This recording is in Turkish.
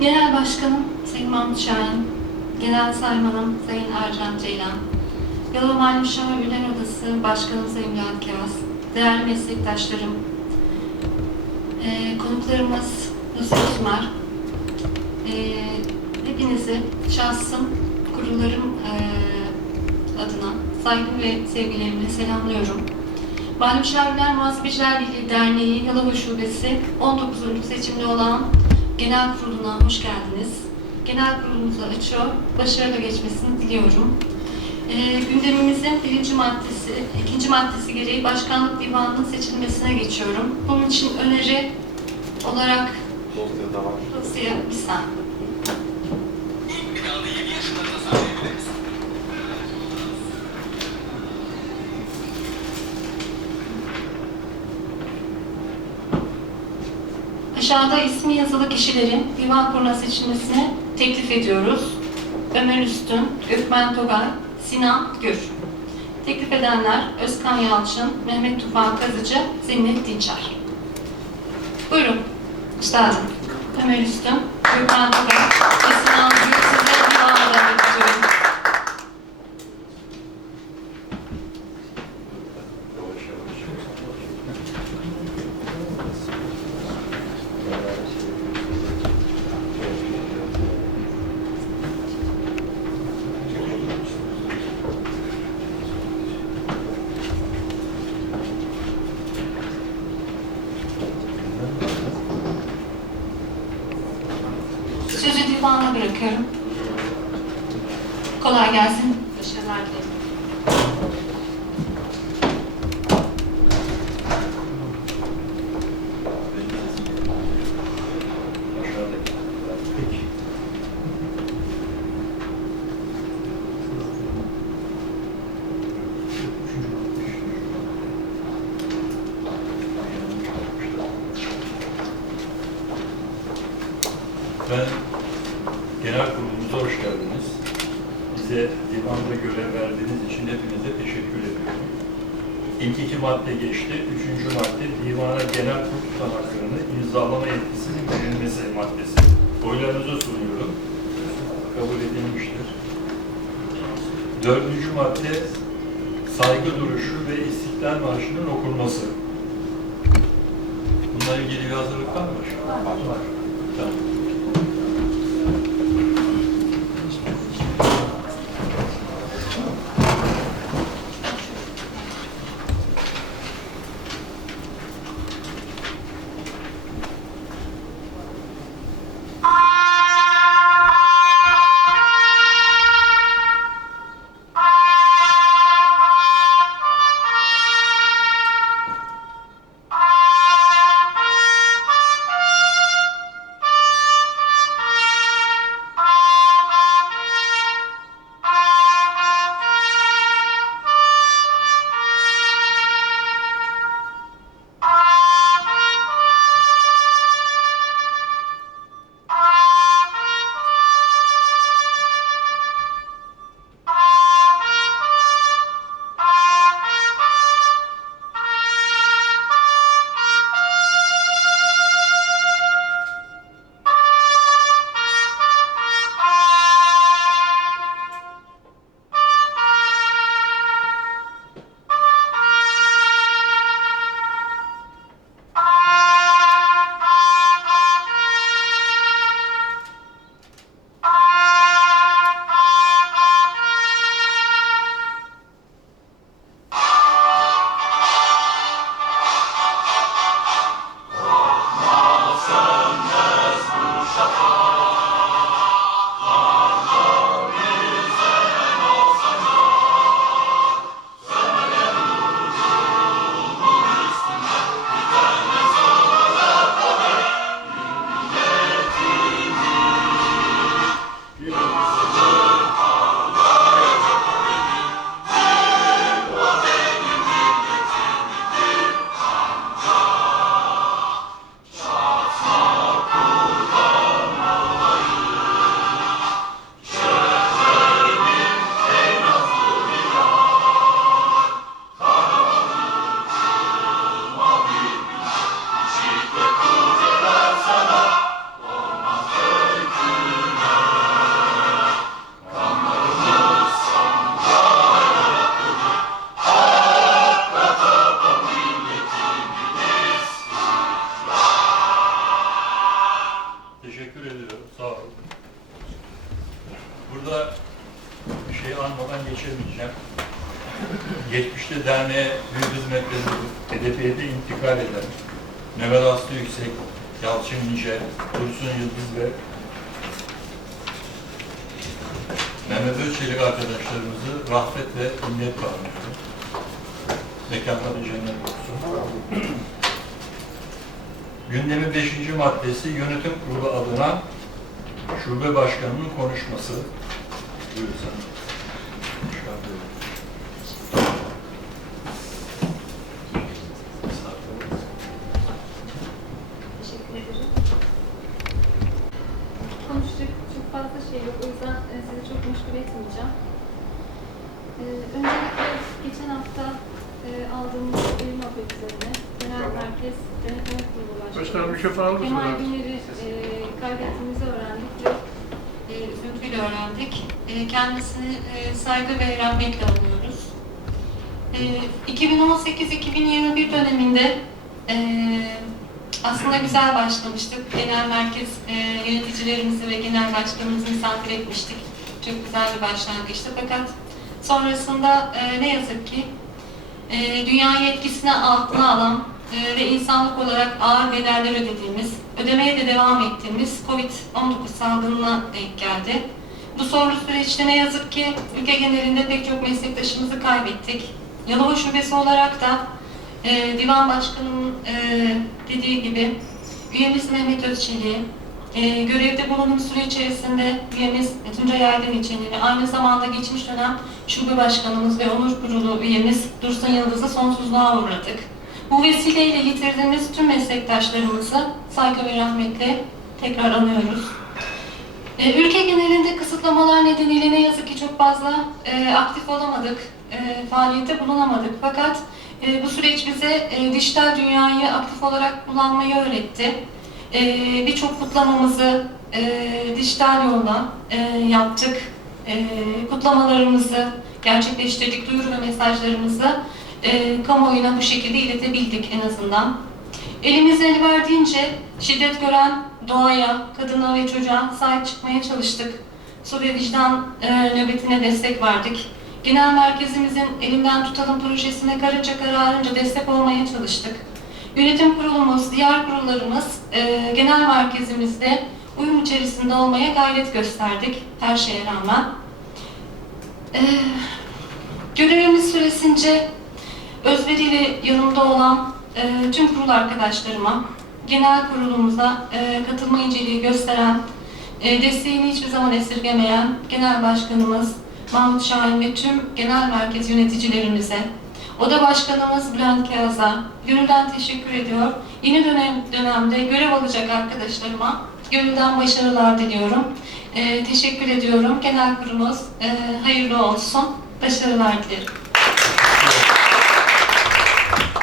Genel Başkanım Mahmut Şahin, Genel Saymanım Sayın Ercan Ceylan, Yalova Mali Müşavirler Odası Başkanım Sayın Murat Kavas, değerli meslektaşlarım, eee, konuklarımız Nusret Umar, eee, hepinizi şahsım, kurullarım eee, adına saygı ve sevgilerimle selamlıyorum. Mali Müşavirler Muhasebeciler Birliği Derneği Yalova Şubesi 19. seçimli olan Genel Kurulu'na hoş geldiniz. Genel kurulumuzu açıyor, başarılı geçmesini diliyorum. Ee, gündemimizin birinci maddesi, ikinci maddesi gereği başkanlık divanının seçilmesine geçiyorum. Bunun için öneri olarak Dosyada var. dosya bir saniye. Aşağıda ismi yazılı kişilerin divan kuruluna seçilmesini teklif ediyoruz. Ömer Üstün, Gökmen Togay, Sinan Gür. Teklif edenler Özkan Yalçın, Mehmet Tufan Kazıcı, Zinnet Dinçer. Buyurun. Üstadım. Ömer Üstün, Gökmen Togay ve Sinan Gür size divana davet ediyorum. Yavaş yavaş. Sözü divana bırakıyorum. Kolay gelsin. Başarılar dilerim. Peki. Ben genel kurulumuza hoş geldiniz. Bize divanda görev verdiğiniz için hepinize teşekkür ediyorum. İlk iki madde geçti. Üçüncü madde divana genel kurul tutanaklarını imzalama yetkisinin verilmesi maddesi. Oylarınıza sunuyorum. Kabul edilmiştir. Dördüncü madde saygı duruşu ve istiklal Marşı'nın okunması. Bununla ilgili bir hazırlık var mı? Var. Tamam. Geçmişte derneğe büyük hizmetleri Hedefiyete intikal eden Mehmet Aslı Yüksek, Yalçın Nice, Dursun Yıldız ve Mehmet Özçelik arkadaşlarımızı rahmet ve minnet bağlıyorum. Mekanları cennet olsun. Gündemin beşinci maddesi yönetim kurulu adına şube başkanının konuşması. Buyursan. Teşekkür ederim. Konuşacak çok fazla şey yok. O yüzden e, sizi çok meşgul etmeyeceğim. E, öncelikle geçen hafta e, aldığımız ölüm haberi üzerine Genel Merkez Denetleme Kurulu Başkanım Başkanı mikrofon alır mısınız? Kemal Güner'i e, kaybettiğimizi öğrendik ve e, üzüntüyle öğrendik. E, kendisini e, saygı ve rahmetle anıyoruz. E, 2018-2021 döneminde e, aslında güzel başlamıştık. Genel merkez e, yöneticilerimizi ve genel başkanımızı misafir etmiştik. Çok güzel bir başlangıçtı. Fakat sonrasında e, ne yazık ki e, dünyayı etkisine altına alan e, ve insanlık olarak ağır bedeller ödediğimiz, ödemeye de devam ettiğimiz COVID-19 salgınına denk geldi. Bu zorlu süreçte ne yazık ki ülke genelinde pek çok meslektaşımızı kaybettik. Yalova Şubesi olarak da e, Divan Başkanı'nın e, dediği gibi üyemiz Mehmet Özçelik'i, e, görevde bulunduğum süre içerisinde üyemiz Tuncay Aydın İçenini, aynı zamanda geçmiş dönem Şube Başkanımız ve Onur Kurulu üyemiz Dursun Yıldız'ı sonsuzluğa uğradık. Bu vesileyle yitirdiğimiz tüm meslektaşlarımızı saygı ve rahmetle tekrar anıyoruz. E, ülke genelinde kısıtlamalar nedeniyle ne yazık ki çok fazla e, aktif olamadık, e, faaliyette bulunamadık. Fakat e, bu süreç bize e, dijital dünyayı aktif olarak kullanmayı öğretti. E, Birçok kutlamamızı e, dijital yolla e, yaptık. E, kutlamalarımızı gerçekleştirdik, duyuru ve mesajlarımızı e, kamuoyuna bu şekilde iletebildik en azından. Elimizden el verdiğince şiddet gören doğaya, kadına ve çocuğa sahip çıkmaya çalıştık. Su ve vicdan e, nöbetine destek verdik. Genel merkezimizin elinden tutalım projesine karınca kararınca destek olmaya çalıştık. Yönetim kurulumuz, diğer kurullarımız e, genel merkezimizde uyum içerisinde olmaya gayret gösterdik her şeye rağmen. E, görevimiz süresince özveriyle yanımda olan e, tüm kurul arkadaşlarıma, genel kurulumuza e, katılma inceliği gösteren, e, desteğini hiçbir zaman esirgemeyen genel başkanımız Mahmut Şahin ve tüm genel merkez yöneticilerimize, Oda Başkanımız Bülent Kağız'a gönülden teşekkür ediyor. Yeni dönem dönemde görev alacak arkadaşlarıma gönülden başarılar diliyorum. E, teşekkür ediyorum. Genel kurumuz e, hayırlı olsun. Başarılar dilerim.